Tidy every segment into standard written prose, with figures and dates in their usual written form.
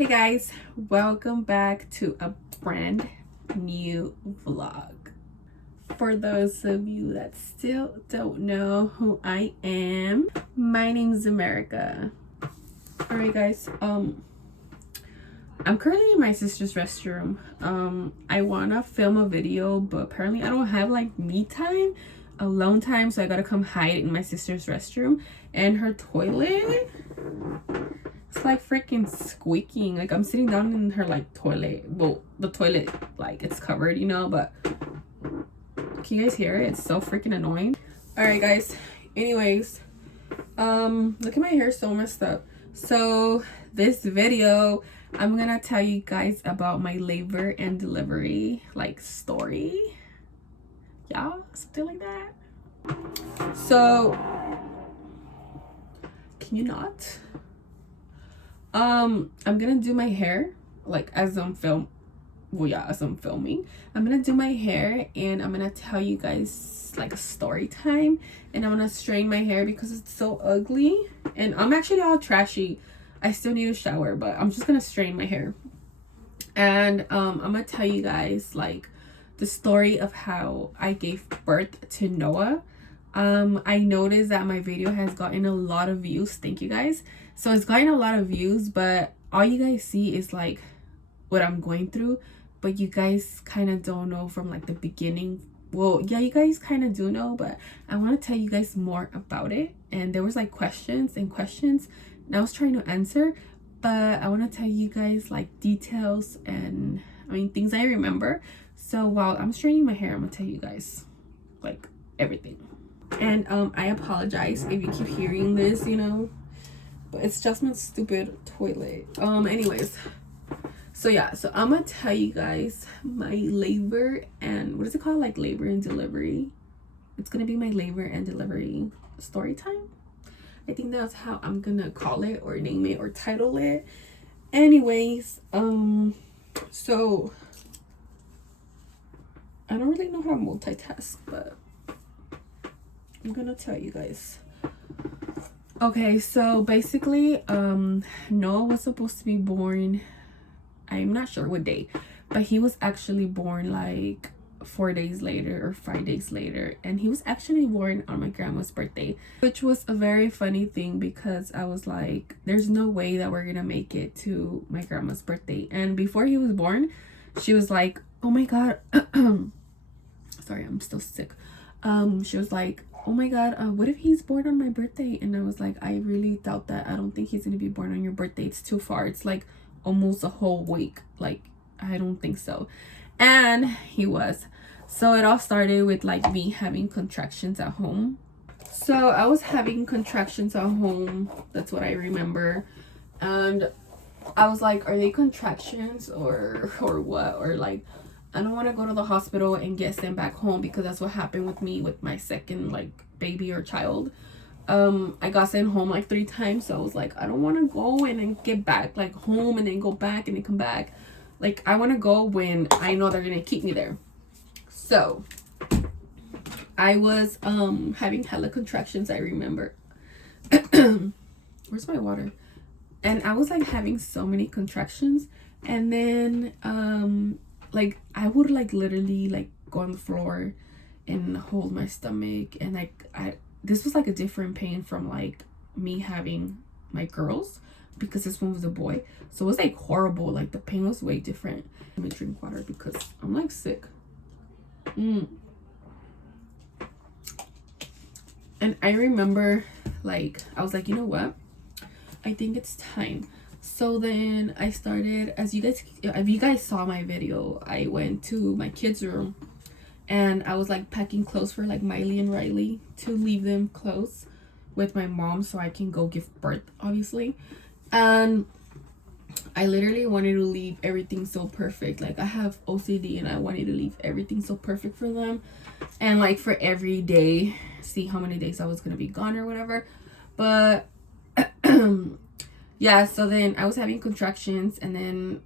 Hey guys, welcome back to a brand new vlog. For those of you that still don't know who I am, my name is America. Alright guys, I'm currently in my sister's restroom. I wanna film a video, but apparently I don't have like me time, alone time, so I gotta come hide in my sister's restroom. And her toilet, it's like freaking squeaking. Like I'm sitting down in her like toilet. Well, the toilet, like it's covered, you know, but can you guys hear it? It's so freaking annoying. All right, guys. Anyways, look at my hair, so messed up. So this video, I'm gonna tell you guys about my labor and delivery like story. Yeah, something like that. So can you not? I'm gonna do my hair like as I'm filming. I'm gonna do my hair and I'm gonna tell you guys like a story time, and I'm gonna straighten my hair because it's so ugly and I'm actually all trashy. I still need a shower, but I'm just gonna straighten my hair. And I'm gonna tell you guys like the story of how I gave birth to Noah. I noticed that my video has gotten a lot of views. Thank you guys. So it's gotten a lot of views, but all you guys see is like what I'm going through, but you guys kind of don't know from like the beginning. Well, yeah, you guys kind of do know, but I want to tell you guys more about it. And there was like questions and I was trying to answer, but I want to tell you guys like details and things I remember. So while I'm straightening my hair, I'm gonna tell you guys like everything. And I apologize if you keep hearing this, you know, but it's just my stupid toilet. Anyways, so yeah, so I'm gonna tell you guys my labor and what is it called, like labor and delivery. It's gonna be my labor and delivery story time. I think that's how I'm gonna call it or name it or title it. Anyways, so I don't really know how to multitask, but I'm gonna tell you guys. Okay, so basically Noah was supposed to be born, I'm not sure what day, but he was actually born like 4 days later or 5 days later, and he was actually born on my grandma's birthday, which was a very funny thing because I was like, there's no way that we're gonna make it to my grandma's birthday. And before he was born, she was like, oh my god, sorry, I'm still sick. She was like, oh my god, what if he's born on my birthday? And I was like, I really doubt that. I don't think he's gonna be born on your birthday. It's too far. It's like almost a whole week. Like, I don't think so. And he was. So it all started with like me having contractions at home. So I was having contractions at home. That's what I remember. And I was like, are they contractions or what? Or like, I don't want to go to the hospital and get sent back home, because that's what happened with me with my second like baby or child. I got sent home like 3 times, so I was like, I don't want to go and then get back like home and then go back and then come back. Like, I want to go when I know they're gonna keep me there. So I was having hella contractions, I remember. Where's my water? And I was like having so many contractions, and then like I would like literally like go on the floor and hold my stomach, and like this was like a different pain from like me having my girls, because this one was a boy, so it was like horrible. Like the pain was way different. Let me drink water because I'm like sick. And I remember like I was like, you know what, I think it's time. So then I started, as you guys, if you guys saw my video, I went to my kids' room and I was like packing clothes for like Miley and Riley to leave them close with my mom so I can go give birth, obviously. And I literally wanted to leave everything so perfect. Like I have OCD and I wanted to leave everything so perfect for them, and like for every day, see how many days I was gonna be gone or whatever. But yeah, so then I was having contractions, and then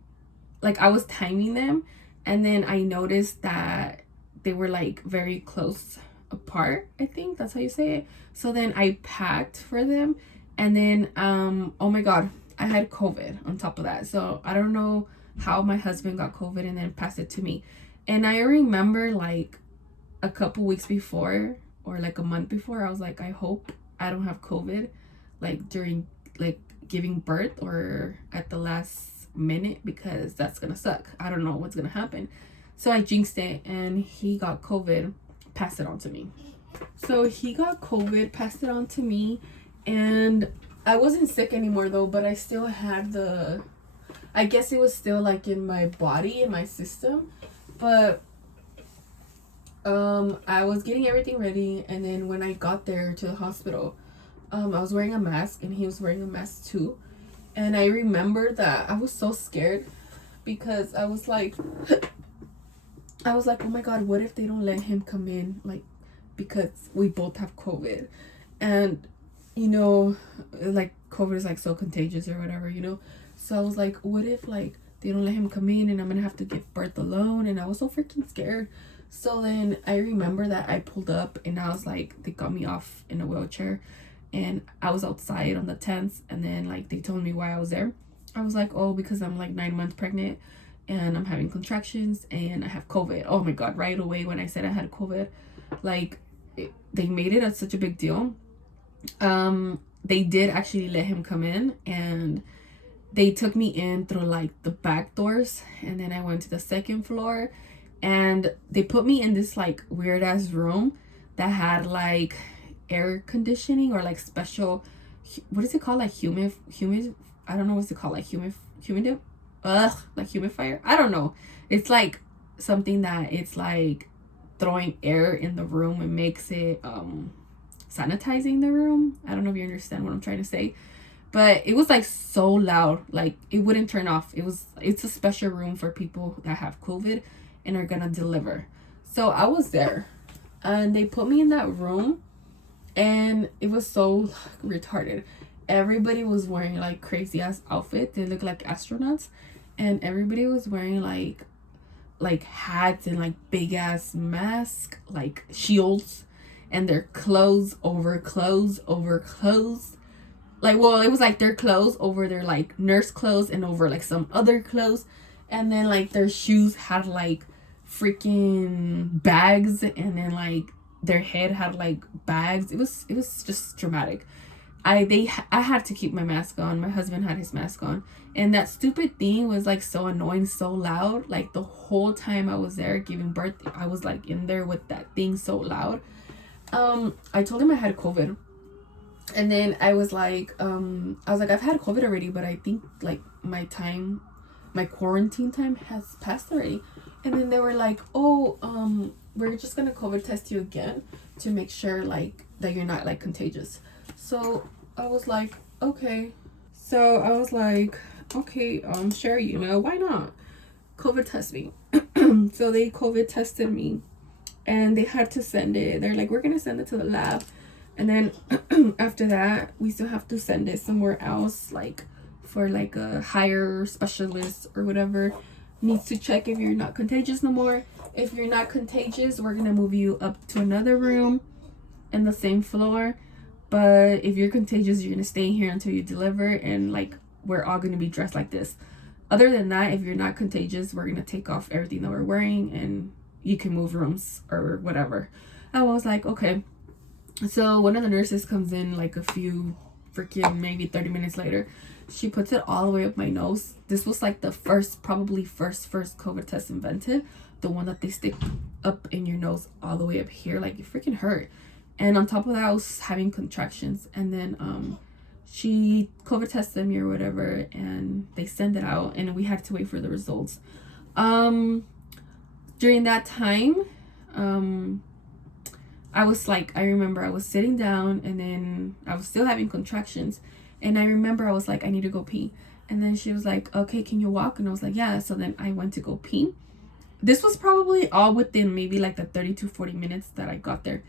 like I was timing them, and then I noticed that they were like very close apart. I think that's how you say it. So then I packed for them, and then oh my god, I had COVID on top of that. So I don't know how my husband got COVID and then passed it to me. And I remember like a couple weeks before or like a month before, I was like, I hope I don't have COVID like during like giving birth or at the last minute, because that's gonna suck. I don't know what's gonna happen. So I jinxed it and he got COVID, passed it on to me. So he got COVID, passed it on to me, and I wasn't sick anymore though, but I still had the, I guess it was still like in my body, in my system. But I was getting everything ready, and then when I got there to the hospital, I was wearing a mask and he was wearing a mask too. And I remember that I was so scared because I was like, oh my God, what if they don't let him come in? Like, because we both have COVID. And, you know, like COVID is like so contagious or whatever, you know? So I was like, what if like they don't let him come in and I'm going to have to give birth alone? And I was so freaking scared. So then I remember that I pulled up and I was like, they got me off in a wheelchair. And I was outside on the tents, and then like they told me why I was there. I was like, oh, because I'm like 9 months pregnant and I'm having contractions and I have COVID. Oh my God, right away when I said I had COVID, like they made it such a big deal. They did actually let him come in, and they took me in through like the back doors, and then I went to the second floor, and they put me in this like weird ass room that had like air conditioning or like special, what is it called, like humid, I don't know what's it called, like humid like humidifier, I don't know. It's like something that it's like throwing air in the room and makes it sanitizing the room. I don't know if you understand what I'm trying to say, but it was like so loud, like it wouldn't turn off. It's a special room for people that have COVID and are gonna deliver. So I was there and they put me in that room, and it was so retarded. Everybody was wearing like crazy ass outfits. They looked like astronauts, and everybody was wearing like hats and like big ass masks, like shields, and their clothes over clothes over clothes. Like, well, it was like their clothes over their like nurse clothes and over like some other clothes, and then like their shoes had like freaking bags, and then like their head had like bags. It was just dramatic. I had to keep my mask on. My husband had his mask on, and that stupid thing was like so annoying, so loud. Like the whole time I was there giving birth, I was like in there with that thing so loud. I told him I had COVID, and then I was like, I've had COVID already, but I think like my quarantine time has passed already. And then they were like, oh, we're just gonna COVID test you again to make sure like that you're not like contagious. So I was like, okay. So I was like, okay, sure, you know, why not? COVID test me. So they COVID tested me, and they had to send it. They're like, we're gonna send it to the lab, and then after that, we still have to send it somewhere else, like for like a higher specialist or whatever needs to check if you're not contagious no more. If you're not contagious, we're gonna move you up to another room in the same floor. But if you're contagious, you're gonna stay here until you deliver, and like we're all gonna be dressed like this. Other than that, if you're not contagious, we're gonna take off everything that we're wearing and you can move rooms or whatever. I was like, okay. So one of the nurses comes in like a few freaking maybe 30 minutes later. She puts it all the way up my nose. This was like the first COVID test invented. The one that they stick up in your nose all the way up here. Like it freaking hurt. And on top of that, I was having contractions. And then she COVID tested me or whatever, and they sent it out, and we had to wait for the results. During that time, I remember I was sitting down, and then I was still having contractions, and I remember I was like, I need to go pee. And then she was like, okay, can you walk? And I was like, yeah. So then I went to go pee. This was probably all within maybe like the 30 to 40 minutes that I got there.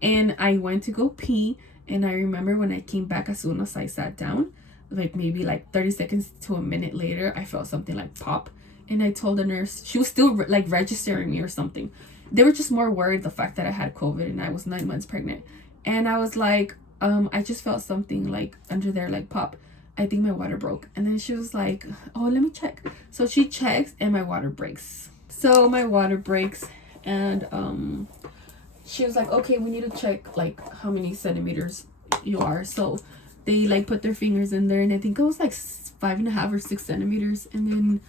And I went to go pee, and I remember when I came back, as soon as I sat down, like maybe like 30 seconds to a minute later, I felt something like pop. And I told the nurse, she was still like registering me or something. They were just more worried the fact that I had COVID and I was 9 months pregnant. And I was like, I just felt something like under there, like pop. I think my water broke. And then she was like, oh, let me check. So she checks and my water breaks. So my water breaks, and she was like, okay, we need to check like how many centimeters you are. So they like put their fingers in there, and I think it was like 5.5 or 6 centimeters. And then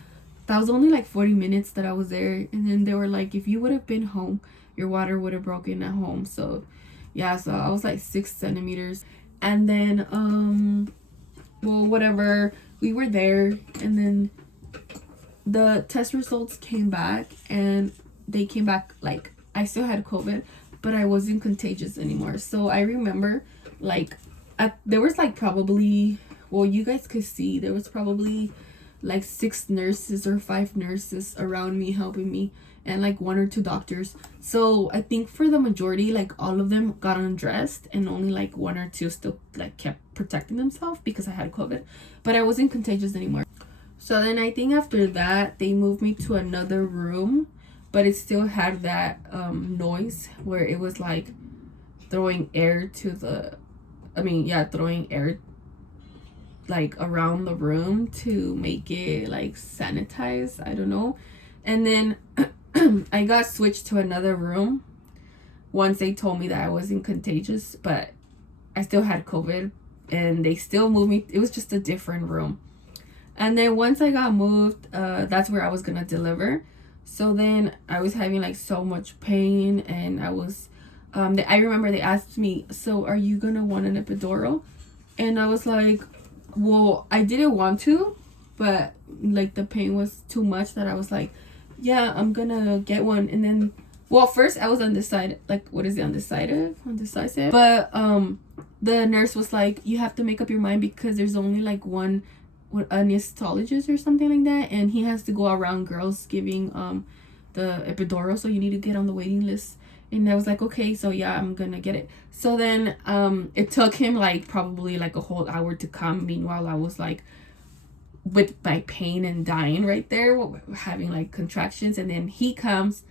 that was only like 40 minutes that I was there. And then they were like, if you would have been home, your water would have broken at home. So yeah, so I was like 6 centimeters. And then well, whatever, we were there, and then the test results came back, and they came back like I still had COVID, but I wasn't contagious anymore. So I remember like there was like probably, well, you guys could see there was probably like 6 nurses or 5 nurses around me helping me, and like 1 or 2 doctors. So I think for the majority, like all of them got undressed, and only like 1 or 2 still like kept protecting themselves because I had COVID, but I wasn't contagious anymore. So then I think after that they moved me to another room, but it still had that noise where it was like throwing air to the, throwing air like around the room to make it like sanitize, I don't know. And then I got switched to another room once they told me that I wasn't contagious, but I still had COVID, and they still moved me. It was just a different room. And then once I got moved, that's where I was gonna deliver. So then I was having like so much pain, and I was I remember they asked me, so are you gonna want an epidural? And I was like, well, I didn't want to, but like the pain was too much that I was like, yeah, I'm gonna get one. And then, well, first I was undecided, like, what is it, undecisive, but the nurse was like, you have to make up your mind because there's only like one anesthetologist or something like that, and he has to go around girls giving the epidural, so you need to get on the waiting list. And I was like, okay, so yeah, I'm gonna get it. So then it took him like probably like a whole hour to come. Meanwhile, I was like with my pain and dying right there, having like contractions. And then he comes,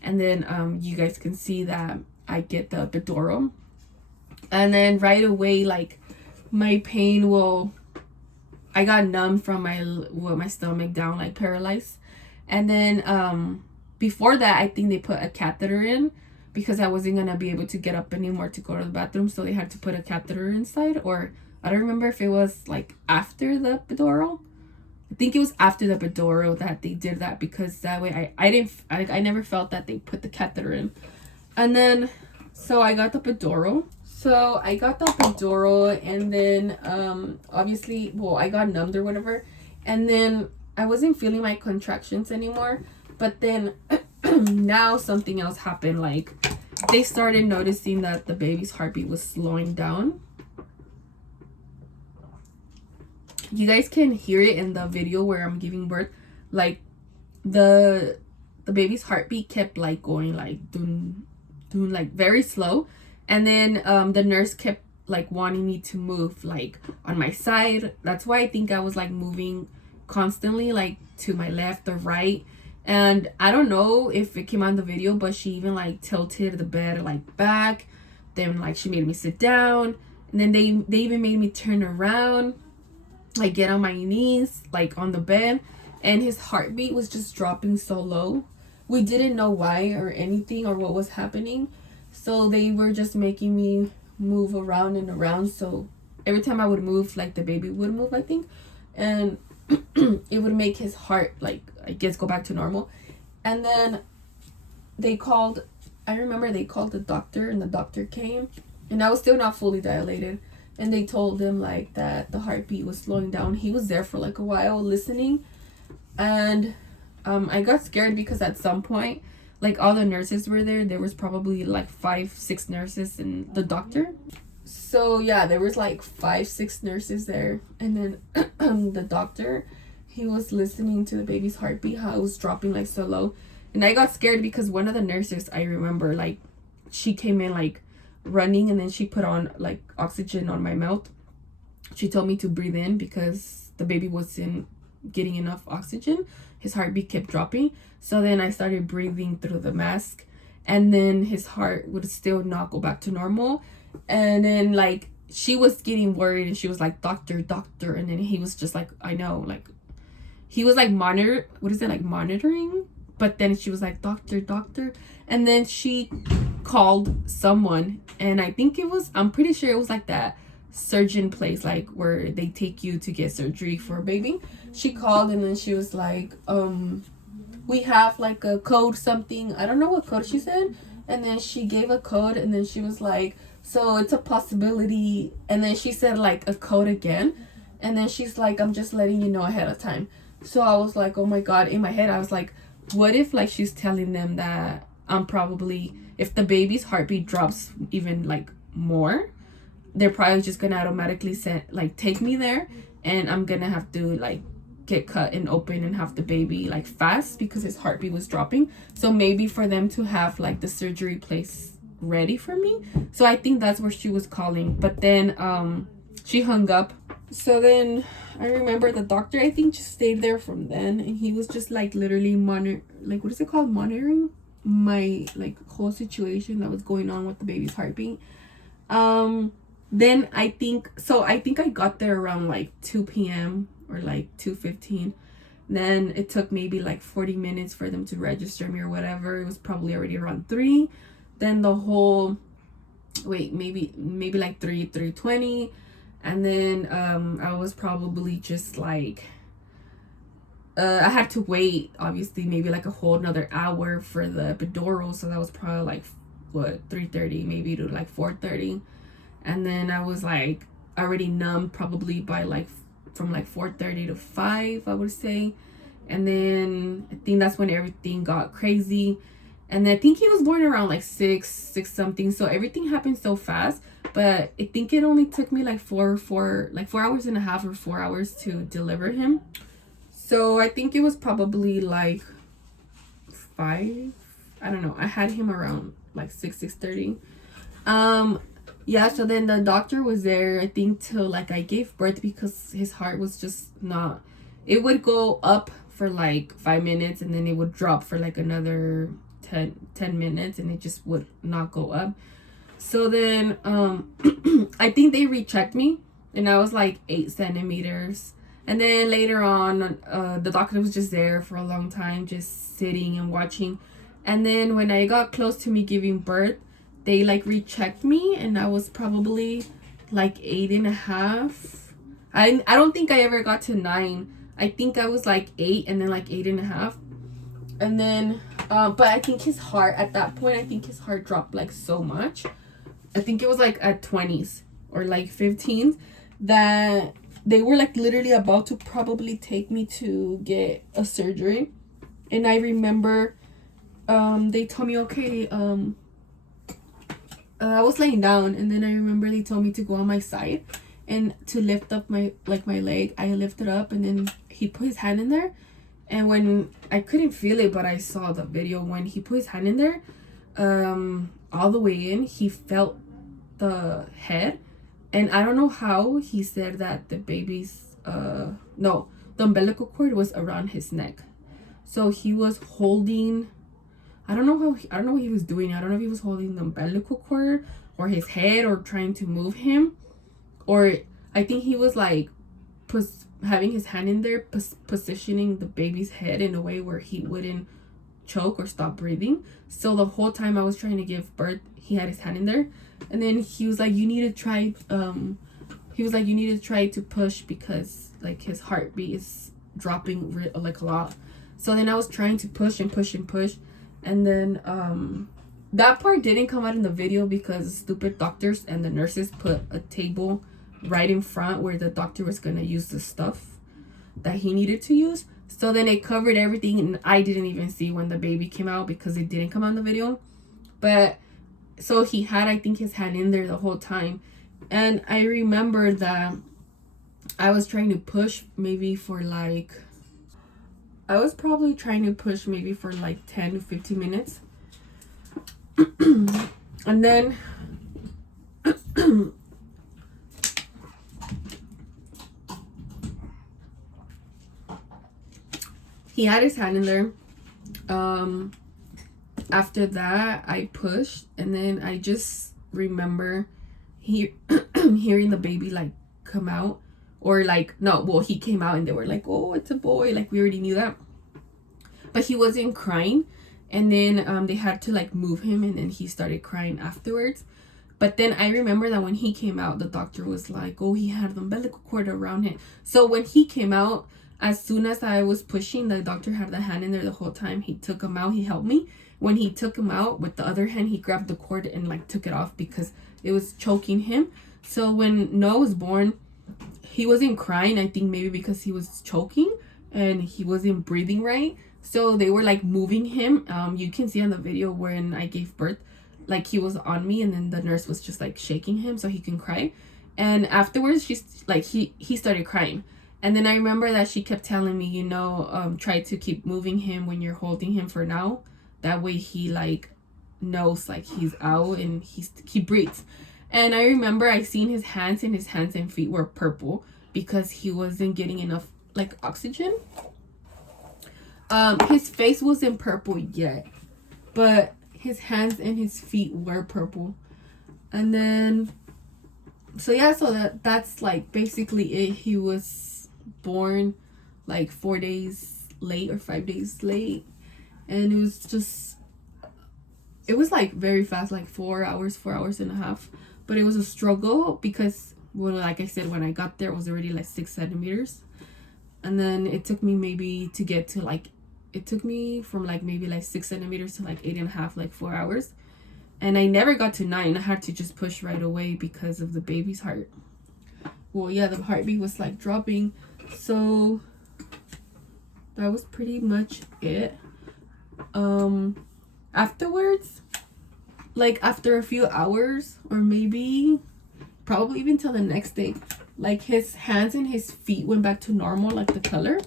and then you guys can see that I get the epidural. And then right away, like my pain I got numb from my stomach down, like paralyzed. And then before that, I think they put a catheter in because I wasn't gonna be able to get up anymore to go to the bathroom, so they had to put a catheter inside. Or I don't remember if it was like after the epidural. I think it was after the epidural that they did that, because that way I never felt that they put the catheter in. And then so I got the epidural. And then obviously, well, I got numbed or whatever, and then I wasn't feeling my contractions anymore. But then now something else happened. Like they started noticing that the baby's heartbeat was slowing down. You guys can hear it in the video where I'm giving birth. Like the baby's heartbeat kept like going like doing like very slow. And then the nurse kept like wanting me to move like on my side. That's why I think I was like moving constantly, like to my left or right. And I don't know if it came on the video, but she even like tilted the bed like back. Then like she made me sit down, and then they even made me turn around, like get on my knees like on the bed. And his heartbeat was just dropping so low. We didn't know why or anything or what was happening. So they were just making me move around and around. So every time I would move, like the baby would move, I think. And it would make his heart, like, I guess, go back to normal. And then I remember they called the doctor, and the doctor came. And I was still not fully dilated. And they told him, like, that the heartbeat was slowing down. He was there for, like, a while listening. And I got scared because at some point, like, all the nurses were there. There was probably like 5-6 nurses and the doctor. So yeah, there was like 5-6 nurses there. And then the doctor, he was listening to the baby's heartbeat, how it was dropping like so low. And I got scared because one of the nurses, I remember, like, she came in like running, and then she put on like oxygen on my mouth. She told me to breathe in because the baby wasn't getting enough oxygen. His heartbeat kept dropping. So then I started breathing through the mask, and then his heart would still not go back to normal. And then like she was getting worried and she was like, doctor, doctor. And then he was just like, I know, like, he was like monitoring. But then she was like, doctor, doctor. And then she called someone. And I'm pretty sure it was like that surgeon place, like where they take you to get surgery for a baby. She called and then she was like, we have like a code something. I don't know what code she said. And then she gave a code and then she was like, so it's a possibility. And then she said like a code again. And then she's like, I'm just letting you know ahead of time. So I was like, oh my God. In my head, I was like, what if like she's telling them that I'm probably, if the baby's heartbeat drops even like more, they're probably just gonna automatically take me there, and I'm gonna have to like get cut and open and have the baby like fast because his heartbeat was dropping. So maybe for them to have like the surgery place ready for me. So I think that's where she was calling. But then she hung up. So then I remember the doctor, I think, just stayed there from then, and he was just like literally monitoring my like whole situation that was going on with the baby's heartbeat. Then I think I got there around like 2 p.m. or like 2:15. Then it took maybe like 40 minutes for them to register me or whatever. It was probably already around 3. Then maybe like 3:20. And then I was probably just like I had to wait, obviously, maybe like a whole another hour for the epidural. So that was probably like 3:30 maybe to like 4:30. And then I was like already numb probably by like from like 4:30 to 5, I would say. And then I think that's when everything got crazy. And I think he was born around like 6 something. So everything happened so fast. But I think it only took me like 4 hours and a half or 4 hours to deliver him. So I think it was probably like 5. I don't know. I had him around like 6:30. Yeah, so then the doctor was there, I think, till like I gave birth, because his heart was just not, it would go up for like 5 minutes and then it would drop for like another 10 minutes, and it just would not go up. So then I think they rechecked me and I was like 8 centimeters. And then later on, the doctor was just there for a long time, just sitting and watching. And then when I got close to me giving birth, they like rechecked me and I was probably like 8.5. I don't think I ever got to 9. I think I was like 8 and then like 8.5. And then but I think his heart at that point, I think his heart dropped like so much. I think it was like at 20s or like 15s that they were like literally about to probably take me to get a surgery. And I remember they told me, okay, I was laying down, and then I remember they told me to go on my side and to lift up my leg. I lifted up, and then he put his hand in there. And when I couldn't feel it, but I saw the video, when he put his hand in there, all the way in, he felt the head. And I don't know how he said that the baby's the umbilical cord was around his neck. So he was holding, I don't know what he was doing. I don't know if he was holding the umbilical cord or his head or trying to move him. Or I think he was like having his hand in there, positioning the baby's head in a way where he wouldn't choke or stop breathing. So the whole time I was trying to give birth, he had his hand in there. And then he was like, you need to try to push, because like his heartbeat is dropping like a lot. So then I was trying to push and push and push. And then that part didn't come out in the video because stupid doctors and the nurses put a table right in front where the doctor was going to use the stuff that he needed to use. So then it covered everything, and I didn't even see when the baby came out because it didn't come out in the video. But so he had, I think, his hand in there the whole time. And I remember that I was trying to push maybe for like, I was probably trying to push maybe for like 10 to 15 minutes. And then he had his hand in there. After that, I pushed, and then I just remember he hearing the baby like come out, or like, no, well, he came out and they were like, oh, it's a boy, like we already knew that, but he wasn't crying. And then they had to like move him, and then he started crying afterwards. But then I remember that when he came out, the doctor was like, oh, he had the umbilical cord around him. So when he came out, as soon as I was pushing, the doctor had the hand in there the whole time. He took him out. He helped me. When he took him out with the other hand, he grabbed the cord and like took it off because it was choking him. So when Noah was born, he wasn't crying. I think maybe because he was choking and he wasn't breathing right. So they were like moving him. You can see on the video when I gave birth, like he was on me, and then the nurse was just like shaking him so he can cry. And afterwards, she's like, he started crying. And then I remember that she kept telling me, try to keep moving him when you're holding him for now. That way he like knows like he's out and he breathes. And I remember I seen his hands and feet were purple because he wasn't getting enough like oxygen. His face wasn't purple yet, but his hands and his feet were purple. And then so that's like basically it. He was born like 4 days late or 5 days late, and it was like very fast, like 4 hours and a half. But it was a struggle because, well, like I said, when I got there it was already like 6 centimeters, and then it took me maybe to get to like, it took me from like maybe like 6 centimeters to like 8.5, like 4 hours. And I never got to 9. I had to just push right away because of the baby's heart. Well, yeah, the heartbeat was like dropping. So that was pretty much it. Afterwards, like after a few hours, or maybe probably even till the next day, like his hands and his feet went back to normal, like the color.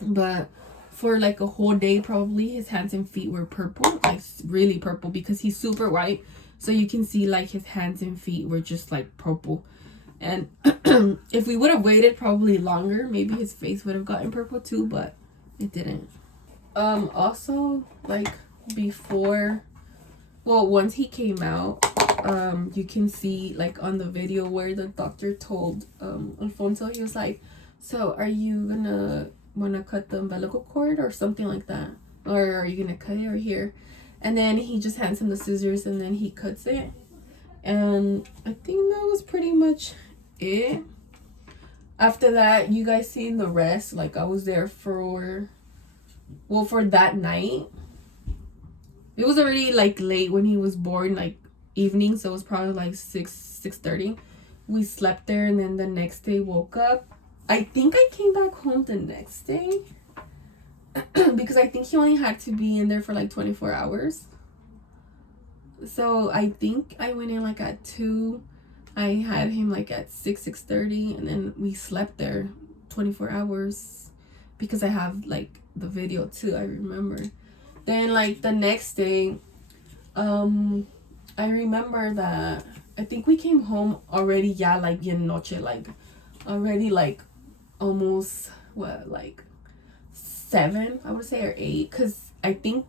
But for like a whole day, probably his hands and feet were purple, like really purple, because he's super white. So you can see like his hands and feet were just like purple. And if we would have waited probably longer, maybe his face would have gotten purple too, but it didn't. Also, like before, well, once he came out, you can see like on the video where the doctor told Alfonso, he was like, so are you gonna wanna cut the umbilical cord or something like that, or are you gonna cut it or here? And then he just hands him the scissors and then he cuts it. And I think that was pretty much it. After that, you guys seen the rest. Like I was there for that night. It was already like late when he was born, like evening, so it was probably like 6:30. We slept there, and then the next day woke up. I think I came back home the next day because I think he only had to be in there for like 24 hours. So I think I went in like at 2. I had him like at 6:30, and then we slept there 24 hours because I have like the video too, I remember. Then like the next day, I remember that I think we came home already, like bien noche, like already like almost like 7, I would say, or 8, because I think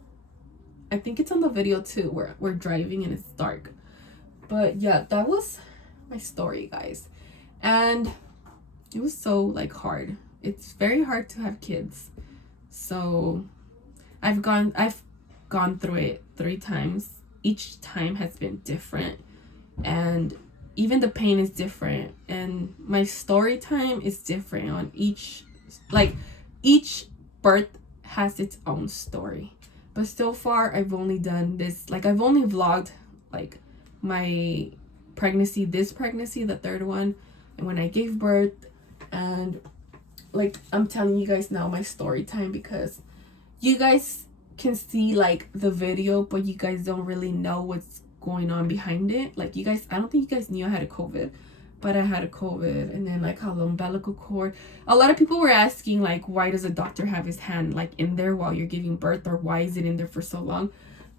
it's on the video too where we're driving and it's dark. But yeah, that was my story, guys. And it was so like hard. It's very hard to have kids. So I've gone through it 3 times. Each time has been different, and even the pain is different, and my story time is different on each birth has its own story. But so far I've only done this, like I've only vlogged like my pregnancy, the 3rd one, and when I gave birth. And like I'm telling you guys now my story time, because you guys can see like the video, but you guys don't really know what's going on behind it. Like you guys, I don't think you guys knew I had a COVID, but I had a COVID. And then like how the umbilical cord, a lot of people were asking like, why does a doctor have his hand like in there while you're giving birth, or why is it in there for so long?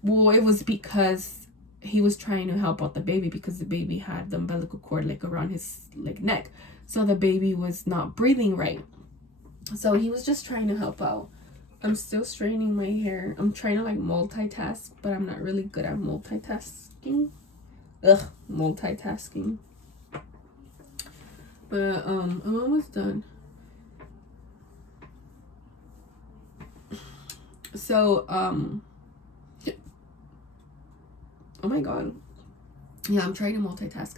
Well, it was because he was trying to help out the baby, because the baby had the umbilical cord like around his like neck, so the baby was not breathing right. So he was just trying to help out. I'm still straightening my hair. I'm trying to like multitask, but I'm not really good at multitasking. Multitasking. But I'm almost done. So oh my god, yeah, I'm trying to multitask.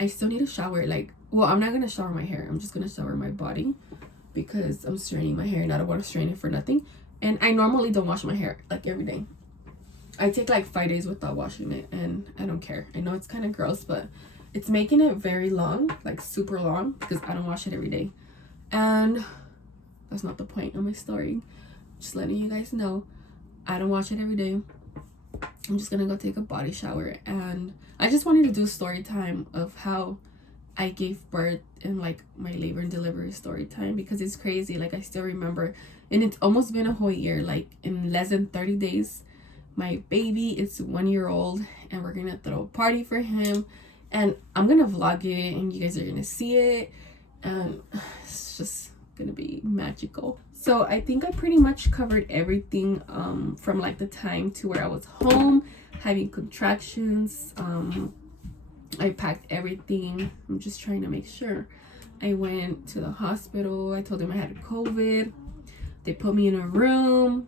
I still need a shower. Like, well, I'm not gonna shower my hair, I'm just gonna shower my body because I'm straining my hair and I don't want to strain it for nothing. And I normally don't wash my hair like every day. I take like 5 days without washing it and I don't care. I know it's kind of gross, but it's making it very long, like super long, because I don't wash it every day. And that's not the point of my story. Just letting you guys know I don't wash it every day. I'm just gonna go take a body shower, and I just wanted to do a story time of how I gave birth and like my labor and delivery story time, because it's crazy. Like, I still remember, and it's almost been a whole year. Like, in less than 30 days my baby is 1 year old, and we're gonna throw a party for him, and I'm gonna vlog it and you guys are gonna see it, and it's just gonna be magical. So I think I pretty much covered everything from like the time to where I was home having contractions. I packed everything. I'm just trying to make sure. I went to the hospital. I told them I had COVID. They put me in a room.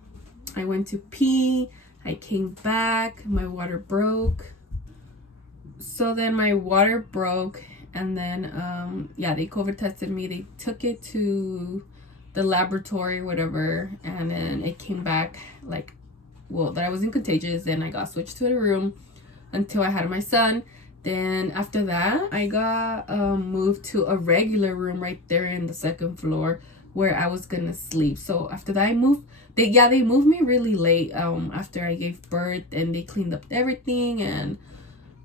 I went to pee. I came back. My water broke. So then my water broke, and then yeah, they COVID tested me. They took it to the laboratory, whatever, and then it came back like, well, that I wasn't contagious, and I got switched to a room until I had my son. Then after that, I got moved to a regular room right there in the second floor where I was gonna sleep. So after that, I moved. They moved me really late after I gave birth, and they cleaned up everything, and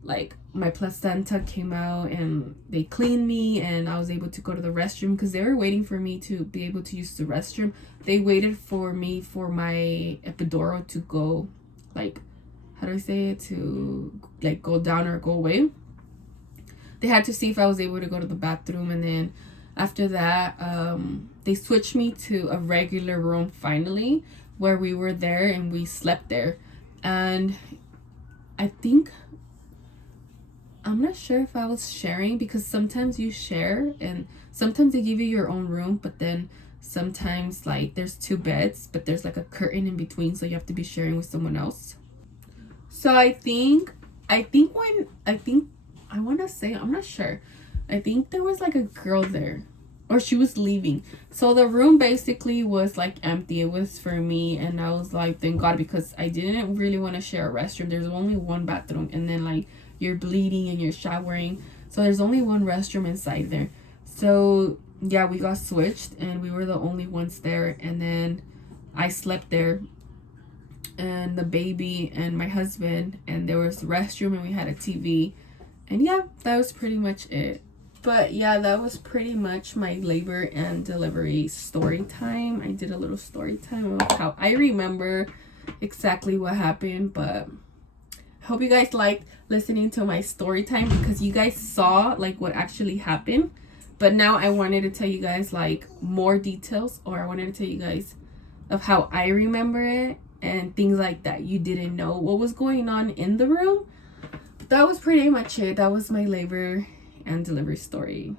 like my placenta came out and they cleaned me, and I was able to go to the restroom because they were waiting for me to be able to use the restroom. They waited for me for my epidural to go, like, how do I say it, to like go down or go away. They had to see if I was able to go to the bathroom, and then after that they switched me to a regular room finally, where we were there and we slept there. And I think, I'm not sure if I was sharing, because sometimes you share and sometimes they give you your own room, but then sometimes like there's 2 beds but there's like a curtain in between, so you have to be sharing with someone else. So I want to say, I'm not sure, I think there was like a girl there, or she was leaving. So the room basically was like empty. It was for me, and I was like, thank God, because I didn't really want to share a restroom. There's only one bathroom, and then like you're bleeding and you're showering, so there's only one restroom inside there. So yeah, we got switched and we were the only ones there, and then I slept there, and the baby and my husband, and there was the restroom, and we had a TV, and yeah, that was pretty much it. But yeah, that was pretty much my labor and delivery story time. I did a little story time of how I remember exactly what happened. But I hope you guys liked listening to my story time, because you guys saw like what actually happened. But now I wanted to tell you guys like more details, or I wanted to tell you guys of how I remember it and things like that you didn't know what was going on in the room. But that was pretty much it. That was my labor and delivery story.